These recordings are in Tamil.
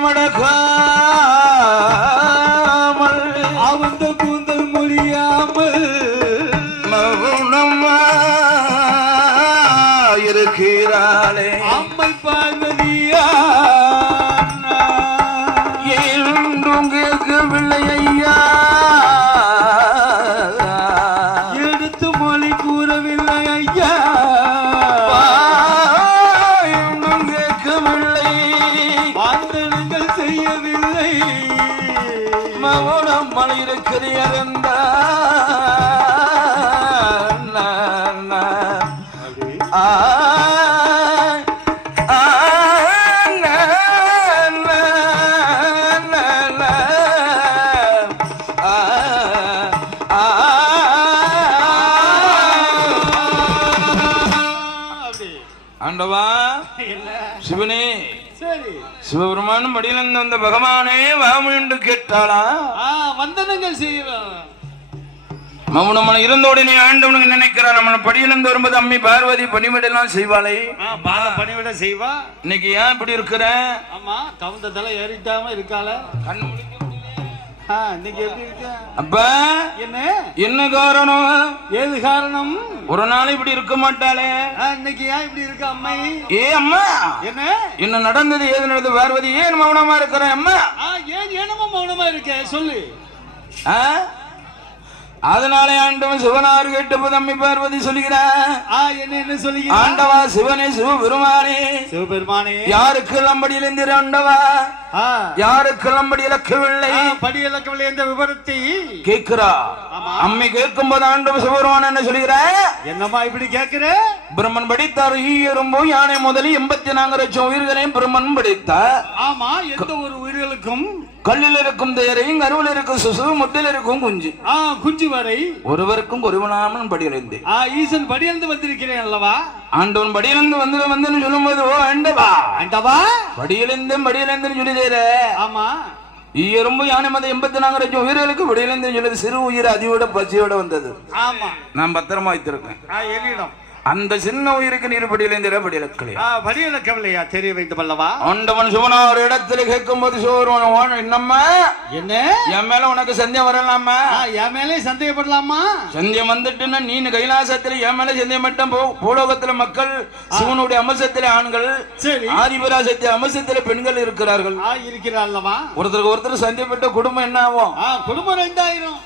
ಮಾಡಕ ஆண்டவா சிவனே சரி. சிவபெருமானும் மடியிலிருந்து வந்த பகவானே வாமு என்று கேட்டாளா? ஆ வந்தனங்கள் செய்யலாம் மௌனமன இருந்தோடனே ஆண்டவனுக்கு நினைக்கிறார் நம்ம படியிலிருந்து வரும்போது அம்மி பார்வதி பணிவிடெல்லாம் செய்வாளே. பணிவிட செய்வா. இன்னைக்கு ஏன் இப்படி இருக்கிற? ஆமா கவுந்ததெல்லாம் ஏறிட்டாம இருக்கால கண் அப்ப என்ன? என்ன காரணம்? ஏது காரணம்? ஒரு நாள் இப்படி இருக்க மாட்டாளே. இன்னைக்கு ஏன் இப்படி இருக்க அம்மை? ஏ அம்மா! என்ன? என்ன நடந்தது ஏது நடந்தது பார்வதி ஏன் மௌனமா இருக்கிற அம்மா? ஏன் ஏனமா மௌனமா இருக்க? சொல்லு. ஆ? அதனாலே ஆண்டவன் சிவனார் கேட்டபோது அம்மி பார்வதி சொல்லுகிறான் ஆ என்ன என்ன சொல்லி ஆண்டவா சிவனே சிவபெருமானே. சிவபெருமானே. யாருக்கு லம்படியில் ஆண்டவா? ஆ. யாருக்கு லம்படி இழக்கவில்லை படி இலக்கவில்லை என்ற விவரத்தை கேட்கிறா. அம்மி கேட்கும் போது ஆண்டவன் சிவபெருமான் என்ன சொல்லுகிற? என்னம்மா இப்படி கேக்குற பிரம்மன் படித்தார் ஈயரும்போ யானை முதலி எண்பத்தி நான்கு லட்சம் உயிர்களையும் பிரம்மன் படித்தார். ஆமா எந்த ஒரு உயிர்களுக்கும் கல்லில் இருக்கும் தேரையும் கருவில் இருக்கும் சுசு முட்டில் இருக்கும் குஞ்சு ஆ குஞ்சு வரை. ஒருவருக்கும் ஒருவனாமன் படியிலிருந்து ஆ ஈசன் படியிலிருந்து வந்திருக்கிறேன் அல்லவா? ஆண்டவன் படியிலிருந்து வந்து வந்துன்னு சொல்லும்போது ஓ ஆண்டவா! ஆண்டவா? படியிலிருந்து படியிலிருந்து சொல்லுதேர ஆமா. ஈயரும்பு யானை மத எண்பத்தி நான்கு லட்சம் உயிர்களுக்கு படியிலிருந்து சொல்லுது. சிறு உயிர் அதியோட பசியோட வந்தது. ஆமா. நான் பத்திரமா வைத்திருக்கேன். என்னிடம். அந்த சின்ன உயிருக்கு நீர் படியிலிருந்து படியிலக்கலையா ஆ படி இலக்கவில்லையா தெரிய வேண்டும் அல்லவா ஆண்டவன் சிவனா ஒரு இடத்துல கேட்கும் போது சிவருவன் என்னம்மா? என்ன? என் மேல உனக்கு சந்தேகம் வரலாமா? என் மேலே சந்தேகப்படலாமா? சந்தியம் வந்துட்டுன்னா நீ கைலாசத்துல என் மேல சந்தியம் மட்டும் போ. பூலோகத்துல மக்கள் சிவனுடைய அம்சத்திலே ஆண்கள் ஆதிபராசத்திய அம்சத்திலே பெண்கள் இருக்கிறார்கள். ஆ இருக்கிறா அல்லவா ஒருத்தருக்கு ஒருத்தர் சந்தியப்பட்ட குடும்பம் என்ன ஆகும்? குடும்பம் ரெண்டாயிரம்.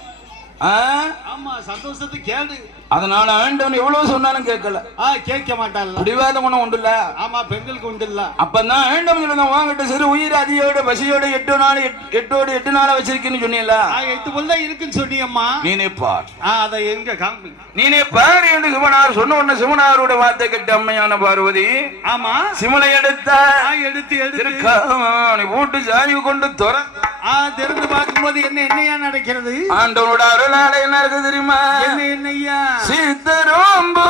அதனால ஆண்டவன் எவ்வளவு சொன்னாலும் கேட்கல. கேட்க மாட்டான்ல. பிடிவாத குணம் உண்டுல ஆமா பெண்களுக்கு உண்டு இல்ல அப்பதான் ஆண்டவன் சொல்லுங்க வாங்கிட்ட சிறு உயிர் அதியோட பசியோட எட்டு நாள் எட்- எட்டோடு எட்டு நாளா வச்சிருக்கேன்னு சொன்னீங்களா எட்டு தான் இருக்குன்னு சொன்னியம்மா நீனே பார். அதை எங்க காமி. நீனே பார் என்று சிவனார் சொன்ன உடனே சிவனாரோட வார்த்தை கேட்ட அம்மையான பார்வதி. ஆமா. சிமலை எடுத்த எடுத்து எடுத்து. போட்டு சாய்வு கொண்டு துற ஆ திறந்து பார்க்கும்போது என்ன என்னையா நடக்கிறது? ஆண்டவனோட அருளால என்ன இருக்கு தெரியுமா? என்ன என்னையா சித்தரோம்பு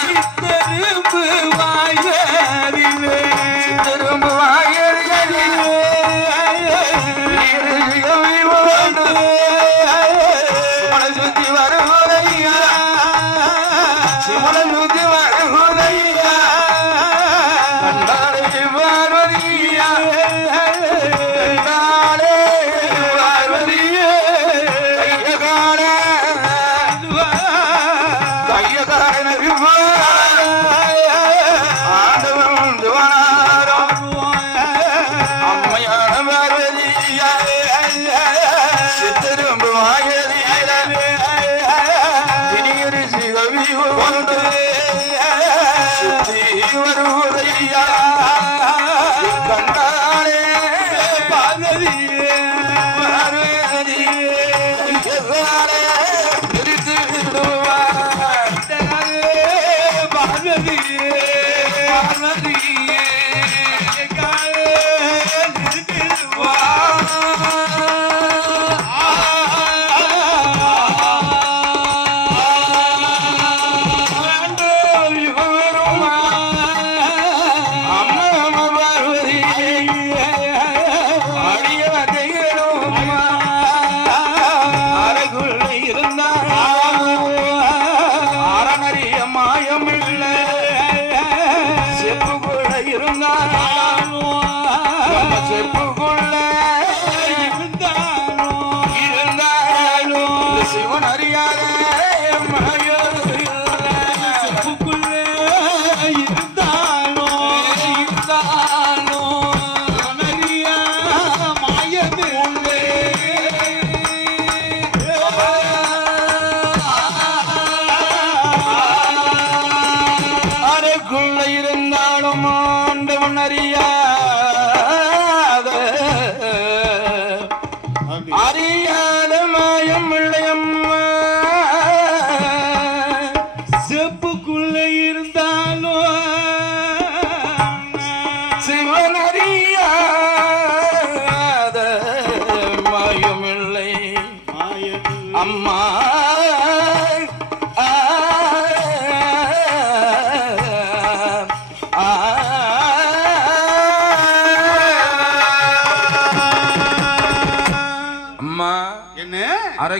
சித்தரும்பு வாயறிவே. சித்தரோம்பு சிமலை சுத்தி வருகுதையா சிமலை சுத்தி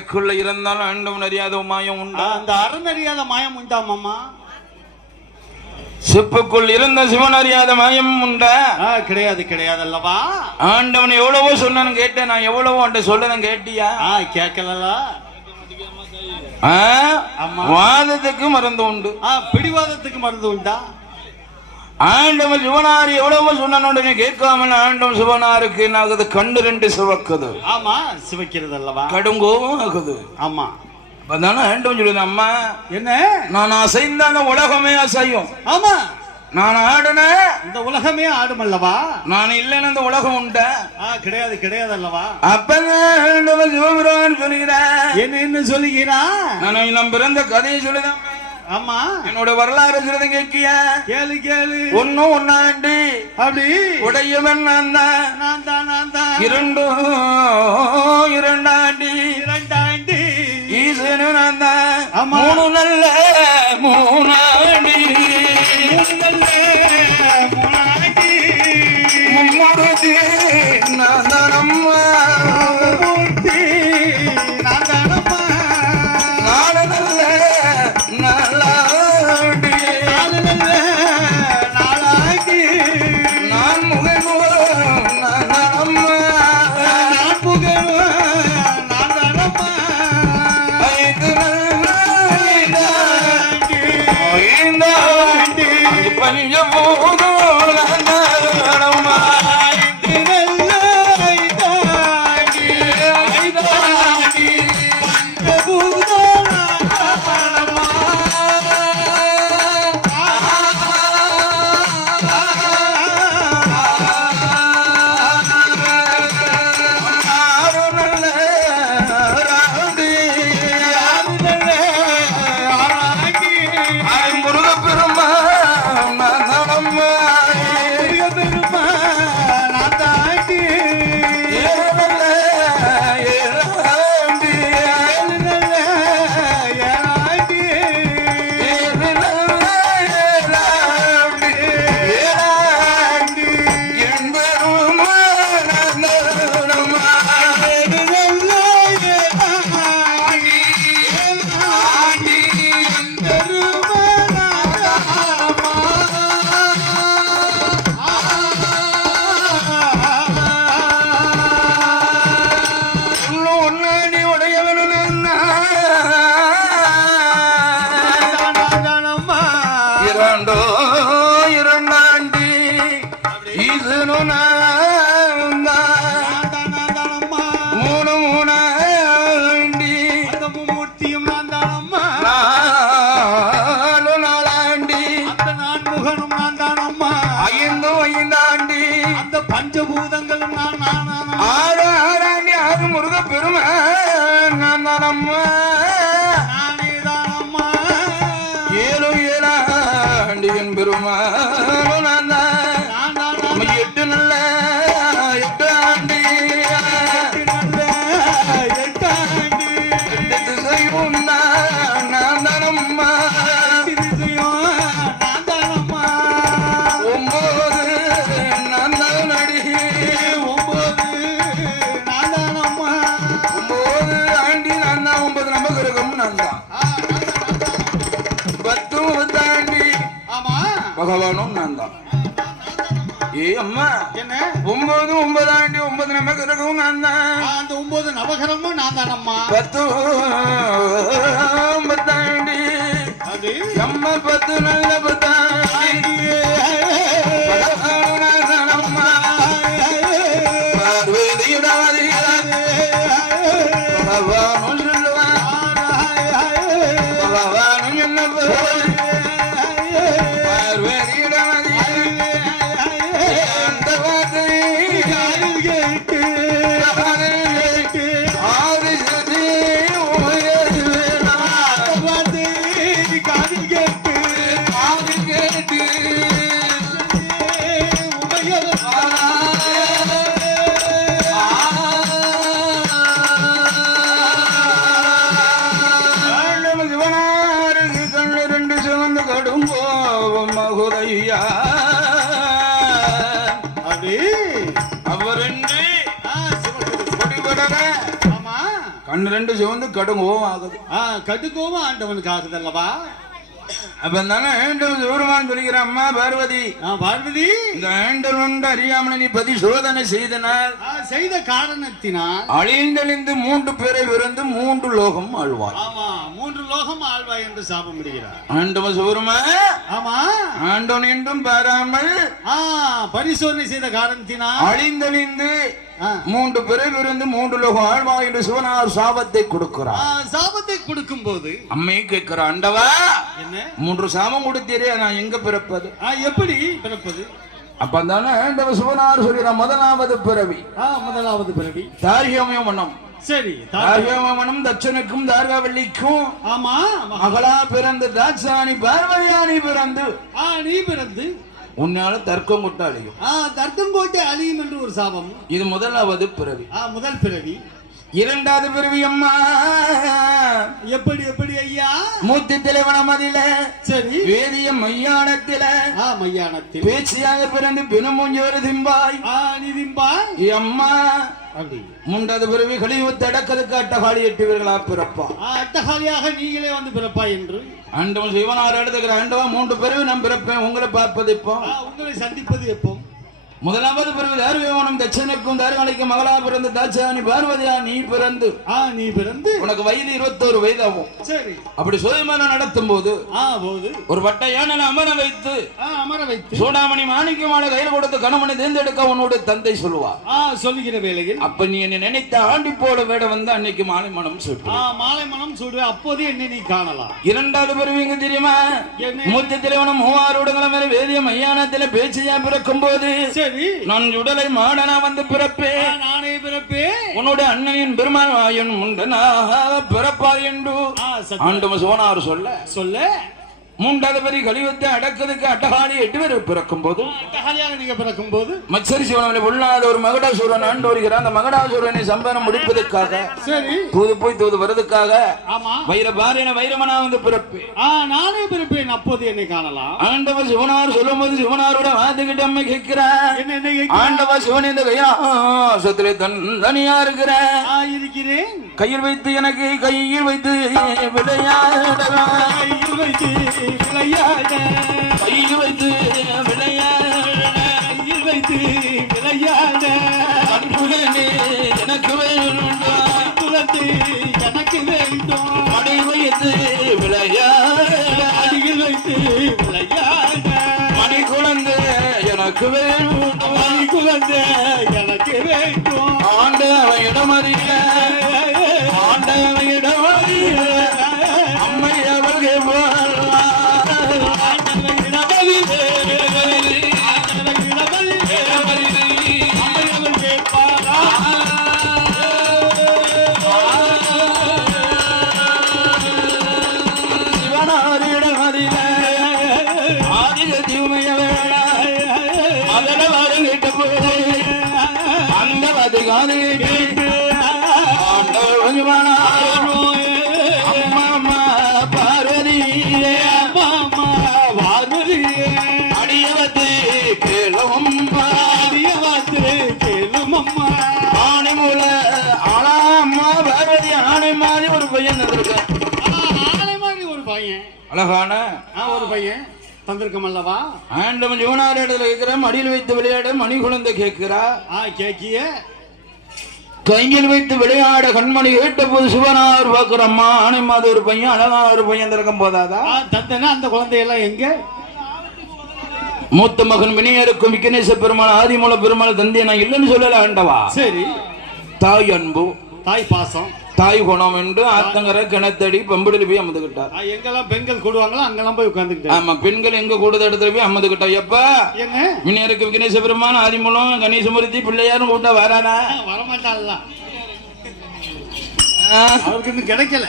அறைக்குள்ள இருந்தாலும் ஆண்டவன் அறியாத மாயம் உண்டா? அந்த அறநறியாத மாயம் உண்டாமாமா சிப்புக்குள் இருந்த சிவன் அறியாத மாயம் உண்டா? கிடையாது கிடையாது அல்லவா ஆண்டவன் எவ்வளவோ சொன்னு கேட்டேன். நான் எவ்வளவோ அவன்கிட்ட சொல்லணும் கேட்டியா? கேட்கல. வாதத்துக்கு மருந்து உண்டு. பிடிவாதத்துக்கு மருந்து உண்டா? ஆண்டவன் சிவனார் எவ்வளவோ சொன்ன உடனே கேட்காமல் ஆண்டவன் சிவனாருக்கு என்ன ஆகுது கண்ணு ரெண்டு சிவக்குது. ஆமா சிவக்கிறது அல்லவா? கடுங்கோவும் ஆகுது. ஆமா. அதான ஆண்டவன் சொல்லுது அம்மா என்ன? நான் அசைந்தாலும் உலகமே அசையும். ஆமா. நான் ஆடுனேன் இந்த உலகமே ஆடும் அல்லவா? நான் இல்லைன்னு இந்த உலகம் உண்டா? கிடையாது கிடையாது அல்லவா? அப்பதான் சிவபுரான் சொல்லுகிறேன் என்ன என்ன சொல்லுகிறா நான் நம் பிறந்த கதையை சொல்லுதான் ஆமா. என்னோட வரலாறு சொல்லுது கேட்கியா? கேளு கேளு. ஒன்னும் ஒன்னாண்டு அப்படி. உடையவன் நான் தான். நான் தான் நான் தான். இரண்டும் இரண்டாண்டி. இரண்டாண்டு. ஈசனு நான் தான். மூணு நல்ல மூணாண்டி. மூணாண்டு. மும்முறுதி நான் தான் அம்மா. மூர்த்தி அம்மா அம்மா என்ன? ஒன்பது ஒன்பது ஆண்டி ஒன்பது நவகிரகம் நான் தான். அந்த ஒன்பது நவகரமும் நான் தானம்மா. பத்து பத்தாண்டி அது? அம்மா பத்து நல்ல பத்தாண்டி. பகவானும் கோபம் ஆகுது. கடுக்கோவா ஆண்டவனுக்கு ஆகுதல்லவா அப்ப தானே ஆண்டவன் அம்மா பார்வதி. ஆ, பார்வதி. இந்த ஆண்டவன் ஒன்று அறியாமல் நீ பதி சோதனை செய்தனால் ஆ, செய்த காரணத்தினால் அழிந்தழிந்து மூன்று பேரை விருந்து மூன்று லோகம் ஆழ்வார் ஆமா மூன்று லோகம் ஆழ்வாய் என்று சாபம் விடுகிறார் ஆண்டவன் சிவருமா ஆமா. ஆண்டவன் என்றும் பாராமல் ஆ பரிசோதனை செய்த காரணத்தினால் அழிந்தழிந்து ஆ, மூன்று பிறகு இருந்து மூன்று லோகம் ஆழ்வா என்று சிவனார் சாபத்தை கொடுக்கிறார். சாபத்தை கொடுக்கும் போது அம்மையை கேட்கிற ஆண்டவா என்ன? மூன்று சாபம் கொடுத்தீரே நான் எங்க பிறப்பது? எப்படி பிறப்பது? அப்ப தானே ஆண்டவ சிவனார் சொல்கிற முதலாவது பிறவி. ஆ, முதலாவது பிறவி. தாரியோமயம் சரி தா- தாரியோமனம் தட்சனுக்கும் தார்காவல்லிக்கும் ஆமா. மகளா பிறந்து தாட்சாணி பார்வதியானி பிறந்து. ஆ நீ பிறந்து. உன்னால தர்க்கம் கொட்டாளியும் ஆ தர்க்கங்கோட்டை அழியும் என்று ஒரு சாபம். இது முதலாவது பிறவி. ஆ முதல் பிறவி. இரண்டாவது பிறவி அம்மா. எப்படி எப்படி ஐயா? மூர்த்தி தலைவன மதில சரி. வேதிய மையானத்தில. ஆ மையானத்தில். பேச்சியாக பிறந்து பிணமுஞ்சோறு திம்பாய். ஆ நிதிம்பா அம்மா மூன்றாவது பிறவி கழிவு தடக்கதுக்கு அட்டகாளி எட்டுவீர்களா பிறப்பா? அட்டகாலியாக நீங்களே வந்து பிறப்பாய் என்று. ஆண்டவன் சிவனார் எடுத்துக்கிற ஆண்டவா மூன்று பிறவி நான் பிறப்பேன். உங்களை பார்ப்பது இப்போ உங்களை சந்திப்பது எப்போ? முதலாவது பிறவி தார்வியோனம் தட்சனுக்கும் தார்காலிக்கும் மகளா பிறந்து தாட்சாணி பார்வதியா நீ பிறந்து ஆ நீ பிறந்து. உனக்கு வயது இருபத்தோரு வயதாகும். சரி. அப்படி சுயமனம் நடத்தும் போது ஆ போது. ஒரு வட்டை யானை அமர வைத்து ஆ அமர வைத்து. சூடாமணி மாணிக்கமான கையில் கொடுத்து கணவனை தேர்ந்தெடுக்க உன்னோட தந்தை சொல்லுவார். ஆ சொல்லுகிற வேளையில். அப்ப நீ என்ன நினைத்த ஆண்டி போல வேட வந்து அன்னைக்கு மாலை மனம் சுட்டு ஆ மாலை மனம் சுடு. அப்போது என்னை நீ காணலாம். இரண்டாவது பிறவி எங்க தெரியுமா? மூத்த தலைவனும் மூவாரோடுங்களும் வேதிய மையானத்துல பேச்சியா பிறக்கும் போது சரி. நான் உடலை மாடனா வந்து ஆ, பிறப்பேன் நானே பிறப்பே உன்னோட அண்ணனின் பெருமாள் வாயன் முண்டனாக பிறப்பார் என்று ஆ சத்- ஆண்டவன் சோனார் சொல்ல. சொல்ல. மூன்றாவது பேரி கழிவத்தை அடக்குறதுக்கு அட்டகாடி எட்டு பேர் பிறக்கும் போது நீங்க பிறக்கும் போது மச்சரி சிவனவனை பொல்லாத ஒரு மகடாசூரன் ஆண்டு வருகிறான். அந்த மகடாசூரனை சம்பரம் முடிப்பதற்காக சரி. தூது போய் தூது வருவதற்காக ஆமா. வைர பாரியன வைரமனா வந்து பிறப்பு நானே பிறப்பேன். அப்போது என்னை காணலாம். ஆண்டவர் சிவனார் சொல்லும் போது சிவனாரோட வாத்துக்கிட்ட அம்மை கேட்கிறார். என்ன என்ன கேட்க- ஆண்டவா சிவன் இந்த கையாசத்திலே தன் தனியா இருக்கிற இருக்கிறேன். கையில் வைத்து எனக்கு கையில் வைத்து விளையாடவா கையில் வைத்து விளையாட கையில் வைத்து விளையாட கையில் வைத்து விளையாட. அன்புடனே எனக்கு வேண்டும் குலத்து எனக்கு வேண்டும். அடை வைத்து விளையாட. அடியில் வைத்து விளையாட. மணி குழந்தை எனக்கு வேண்டும் மணி குழந்தை எனக்கு வேண்டும். ஆண்டவன் இடமறிய. ஆண்டவன் இடமறிய. அழகான ஆ, ஒரு பையன் தந்திருக்கோம் அல்லவா ஆண்டவன் யுவனார் இடத்துல இருக்கிற மடியில் வைத்து விளையாட மணி குழந்தை கேட்கிறா ஆ கேக்கிய. கையில் வைத்து விளையாட கண்மணி கேட்ட போது சிவனார் பார்க்கிற அம்மா ஆனை மாத ஒரு பையன் அழகான ஒரு பையன் திறக்கும் போதாதா? தந்தனா அந்த குழந்தையெல்லாம் எங்க? மூத்த மகன் வினயருக்கும் விக்னேச பெருமாள் ஆதிமூல பெருமாள் தந்தை நான் இல்லைன்னு சொல்லல ஆண்டவா? சரி. தாய் அன்பு. தாய் பாசம். தாய் குணம் என்று ஆத்தங்கரை கிணத்தடி பம்புடில் போய் அமர்ந்துகிட்டார் எங்கெல்லாம் பெண்கள் கூடுவாங்களோ அங்கெல்லாம் போய் உட்காந்துக்கிட்டேன் ஆமா பெண்கள் எங்க கூடுத இடத்துல போய் அமர்ந்துகிட்டா எப்ப எங்க? வினயருக்கு விக்னேச பெருமான் ஆதிமூலம் கணேசமூர்த்தி பிள்ளையாரும் கூட்ட வரானா? ஆ, அவருக்கு கிடைக்கல.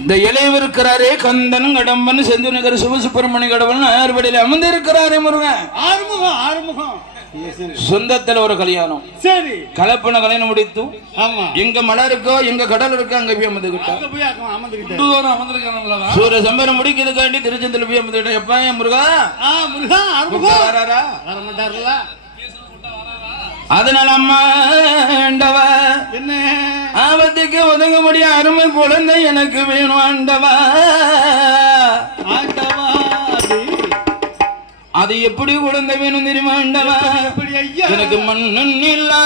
இந்த இளையவர் இருக்கிறாரே கந்தன் கடம்பன் செந்து நகர் சிவசுப்பிரமணிய கடவுள் ஆறுபடியில் அமர்ந்து இருக்கிறாரே முருகன். ஆறுமுகம் ஆறுமுகம். சொந்தத்துல ஒரு கல்யாணம். சரி. கலப்பன கல்யாணம் முடித்து ஆமா. எங்க மலை இருக்கோ எங்க கடல் இருக்கோ அங்க போய் அமர்ந்துகிட்டா அங்க போய் அங்க அமர்ந்துக்கிட்டேன். சூரிய சம்பரம் முடிக்கிறதுக்காண்டி திருச்செந்தூர் போய் அமர்ந்துகிட்டா எப்பா முருகா? ஆ முருகா வராரா? வரமாட்டார்ல அதனால அம்மா ஆண்டவா என்ன? ஆபத்துக்கு ஒதுங்க முடிய அருமை குழந்தை எனக்கு வேணும் ஆண்டவா. அது எப்படி குழந்தை வேணும் தெரியுமா எனக்கு மன்னன் இல்லா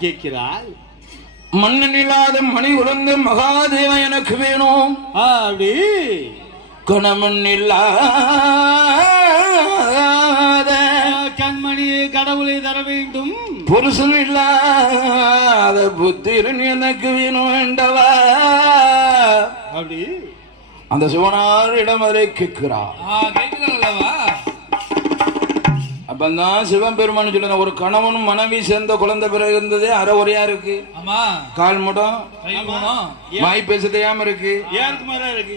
கேட்கிறாள் மன்னன் இல்லாத மணி குழந்தை மகாதேவன் எனக்கு வேணும். அப்படி? கணவன் இல்லாத ஆ, கண்மணி கடவுளை தர வேண்டும். புருஷன் இல்லாத புத்திரன் எனக்கு வேணும் வேண்டவா அப்படி? அந்த சிவனார் இடம் அதை கேட்கிறார். அப்பந்தான் சிவன் பெருமான் சொல்லுங்க ஒரு கணவனும் மனைவி சேர்ந்த குழந்தை பிறகு இருந்ததே அறவுரையா இருக்கு. ஆமா. கால் முடம் வாய் பேச தெரியாம இருக்கு? இருக்கு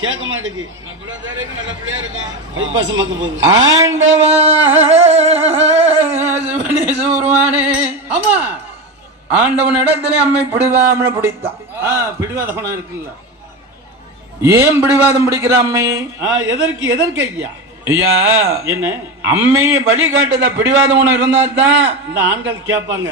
கேட்கா. மாட்டேங்குது ஆண்டவா சிவனே சிவருமானே ஆமா. ஆண்டவன் இடத்துல அம்மை பிடிவாம பிடித்தான். ஆ பிடிவாத பணம் இருக்குல்ல. ஏன் பிடிவாதம் பிடிக்கிற அம்மை? எதற்கு எதற்கு ஐயா? ஐயா என்ன? அம்மையை வழி காட்டுதா? பிடிவாதம் ஒண்ணு இருந்தா தான் இந்த ஆண்கள் கேட்பாங்க.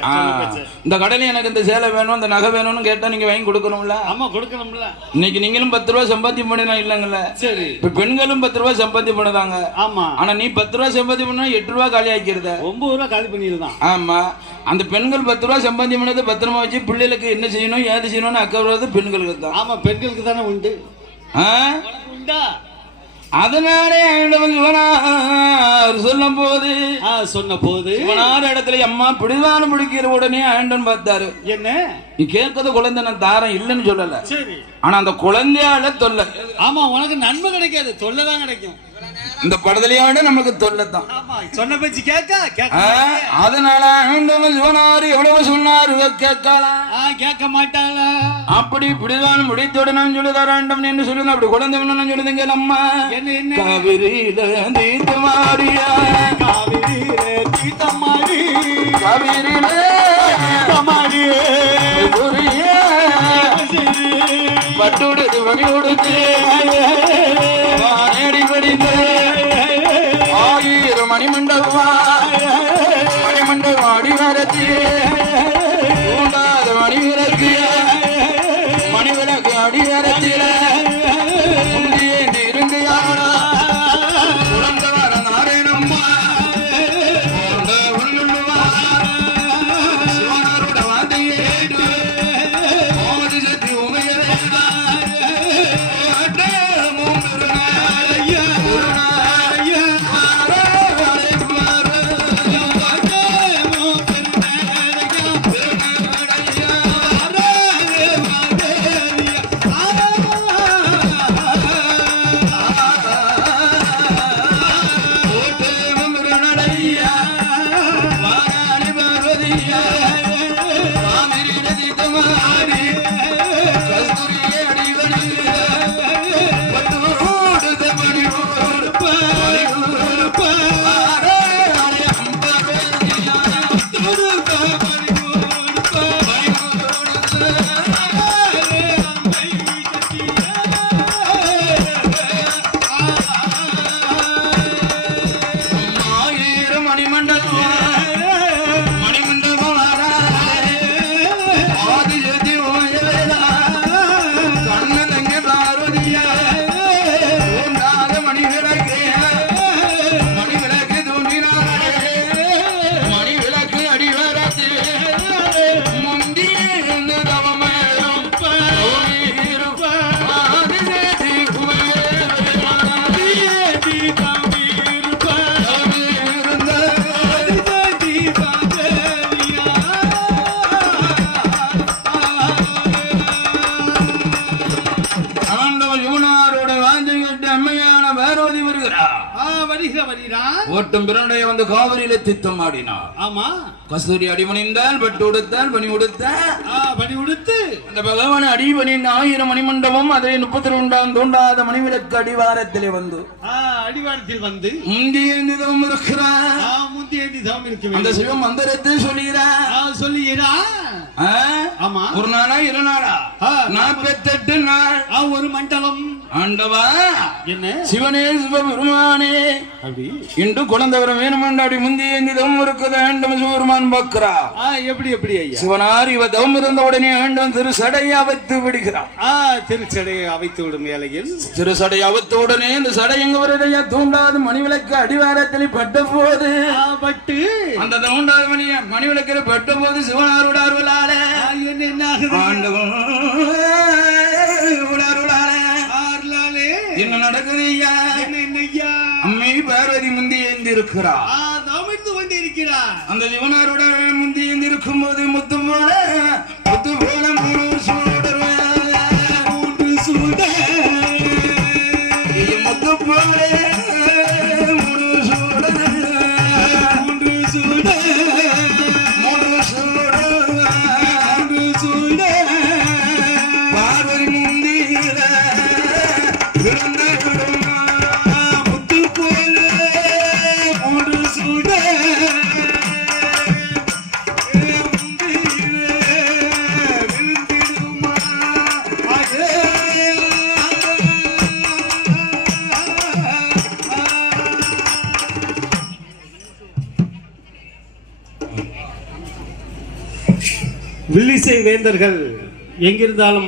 இந்த கடையில எனக்கு இந்த சேலை வேணும் இந்த நகை வேணும்னு கேட்டா நீங்க வாங்கி கொடுக்கணும்ல? ஆமா கொடுக்கணும்ல. இன்னைக்கு நீங்களும் பத்து ரூபா சம்பாத்தியம் பண்ணினா இல்லைங்கல்ல சரி. இப்ப பெண்களும் பத்து ரூபா சம்பாத்தியம் பண்ணுதாங்க. ஆமா. ஆனா நீ பத்து ரூபா சம்பாத்தியம் பண்ணா எட்டு ரூபா காலி ஒன்பது ரூபா காலி பண்ணிருந்தான் ஆமா. அந்த பெண்கள் பத்து ரூபா சம்பாத்தியம் பண்ணதை பத்திரமா வச்சு பிள்ளைகளுக்கு என்ன செய்யணும் ஏது செய்யணும்னு அக்கறது பெண்களுக்கு தான் ஆமா பெண்களுக்கு தானே உண்டு உண்டா? அதனாலே ஆண்டவன் சொல்லும் போது சொன்ன போது சிவனார் இடத்துல அம்மா பிடிவாதம் பிடிக்கிற உடனே ஆண்டன் பார்த்தாரு. என்ன? நீ கேட்கறது குழந்தை நான் தாரம் இல்லைன்னு சொல்லல. சரி. ஆனா அந்த குழந்தையால தொல்லை. ஆமா உனக்கு நன்மை கிடைக்காது. தொல்லைதான் கிடைக்கும். இந்த படத்துலயோட நமக்கு தொல்லை தான் ஆமா சொன்ன பேச்சு கேட்க? அதனால சிவனார் எவ்வளவு சொன்னார் கேட்கலாம் கேட்க மாட்டாள? அப்படி பிடிவாதம் முடித்தோட நான் சொல்லுதார் ஆண்டவன் என்ன சொல்லுங்க. அப்படி குழந்தை வேணும்னு சொல்லுதுங்க என்ன காவிரியில தீர்த்த மாறியா காவிரியிலே தீர்த்தமாடி காவிரியில கொடுத்து ஓட்டும் பிறனுடைய வந்து காவிரியில தித்தம் ஆடினார். ஆமா. கஸ்தூரி அடிமணிந்தால் பட்டு உடுத்தால் பணி உடுத்தால் ஆ, பணி உடுத்து. அந்த பகவான் அடிபணிந்த ஆயிரம் மணிமண்டபம் அதை முப்பத்தி ரெண்டாம் தோண்டாத மணிவிளக்கு அடிவாரத்திலே வந்து. ஆ, அடிவாரத்தில் வந்து. முந்திய நிதம் இருக்கிறார் ஆ, முந்திய நிதம் இருக்க அந்த சிவ மந்திரத்தை சொல்லுகிறார் ஆ, சொல்லுகிறா. ஆ? ஆமா. ஒரு நாளா இரு நாளா? ஆ. நாற்பத்தெட்டு நாள். ஒரு மண்டலம். ஆண்டவா? என்ன? சிவனே சிவபெருமானே. அப்படி? இன்று குழந்தை வர வேணுமென்றாடி முந்திய நிதம் இருக்க வேண்டும் சிவபெருமான் பக்ரா ஆ, எப்படி எப்படி ஐயா? சிவனார் இவ தவம் இருந்த உடனே வேண்டும் திரு சடையை அவைத்து விடுகிறான். ஆ திருச்சடையை அவைத்து விடும் வேளையில். திரு சடை அவைத்த உடனே இந்த சடை எங்க வருதையா தூண்டாது மணிவிளக்கு அடிவாரத்தில் பட்ட போது பட்டு. அந்த தூண்டாது மணி மணிவிளக்கில் பட்ட போது சிவனாரோட அருளால என்ன ஆண்டவன் என்ன நடக்குது ஐயா என்ன ஐயா அம்மை பார்வதி முந்தி எழுந்திருக்கிறா ஆ, தவமித்து கொண்டிருக்கிறார். அந்த சிவனாரோட முந்தி எழுந்திருக்கும் போது முத்து போல முத்து போல வேந்தர்கள் எங்கிருந்தாலும்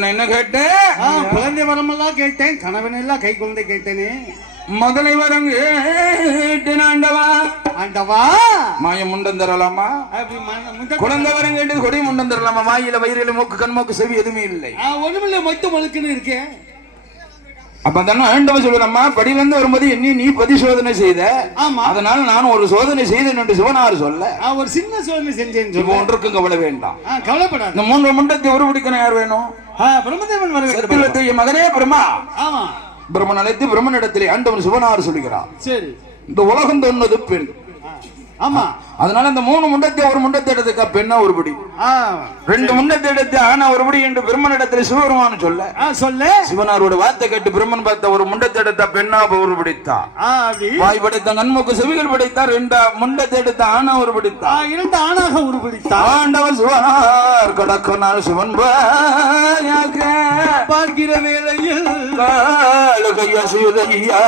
நான் என்ன கேட்டேன்? குழந்தை வரமெல்லாம் கேட்டேன் கணவனெல்லாம் கை குழந்தை கேட்டேனே. முதலை வரம் கேட்டேன் ஆண்டவா. ஆண்டவா? மாய முண்டம் தரலாமா? குழந்தை வரம் கேட்டு கொடி முண்டம் தரலாமா? வாயில வயிறில மூக்கு கண் மூக்கு செவி எதுவுமே இல்லை. ஒண்ணுமில்லை மொத்த மழுக்குன்னு இருக்கேன் அப்ப தானே ஆண்டவன் சொல்லலாமா படியிலிருந்து வரும்போது என்னை நீ பரிசோதனை செய்த. ஆமா. அதனால நான் ஒரு சோதனை செய்தேன் என்று சிவனார் சொல்ல. ஒரு சின்ன சோதனை சொல்லு. ஒன்றுக்கும் கவலை வேண்டாம். கவலைப்படாத. இந்த மூன்று முண்டத்தை உருவடிக்கணும் யார் வேணும்? பிரம்மதேவன் வர வேண்டும் சத்தியவத்திய மகனே பிரம்மா. ஆமா. பிரம்மன் அழைத்து பிரம்மனிடத்திலே ஆண்டவன் சிவனார் சொல்லுகிறார் சரி. இந்த உலகம் தொன்னது பெண். ஆமா. அதனால இந்த மூணு முண்டத்தை ஒரு முண்டத்தை எடுத்துக்க பெண்ணா ஆ. ரெண்டு முண்டத்தை எடுத்து ஆனா ஒருபடி என்று பிரம்மனிடத்தில் சிவபெருமான் சொல்ல. சொல்லு. சிவனாரோட வார்த்தை கேட்டு பிரம்மன் பார்த்த ஒரு முண்டத்தை எடுத்த பெண்ணா ஒரு பிடித்தா? வாய் படைத்த நன்முக்கு செவிகள் படைத்தா ரெண்டா முண்டத்தை எடுத்த ஆனா ஒரு பிடித்தா? இரண்டு ஆணாக உருவடித்தான் ஆண்டவன் சிவனார் கடக்கனால் சிவன் பார்க்கிற வேளையில். கையா சிவதையா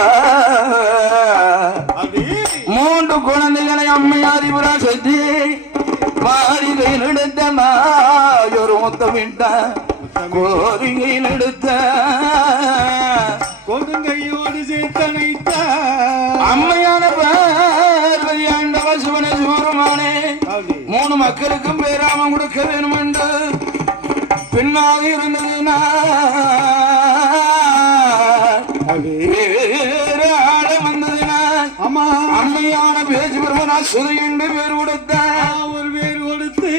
மூன்று குழந்தைகளை அம்மையார் இவரா செஞ்சு மாறிகையில் எடுத்த மாயோர் மொத்தமிட்ட கோரிகையில் எடுத்த கொடுங்கையோடு சேர்த்தனைத்த அம்மையான பார்வதி ஆண்டவ சிவன சிவருமானே மூணு மக்களுக்கும் பேராம கொடுக்க வேணும் என்று பின்னாக இருந்ததுனா அப்படி சுதை என்று பேர் கொடுத்த ஒரு பேர் கொடுத்து.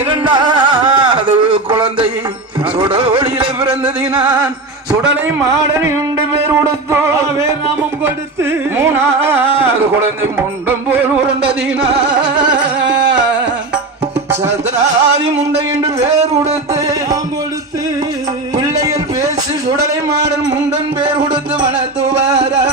இரண்டாவது குழந்தை சுடவழியில பிறந்ததினான் சுடலை மாடனி உண்டு பேர் கொடுத்தோம். வேறு நாமம் கொடுத்து. மூணாவது குழந்தை முண்டம் போல் உருண்டதினா சத்ராதி முண்டை என்று பேர் கொடுத்து. கொடுத்து. பிள்ளைகள் பேசி சுடலை மாடன் முண்டன் பேர் கொடுத்து வளர்த்துவாரா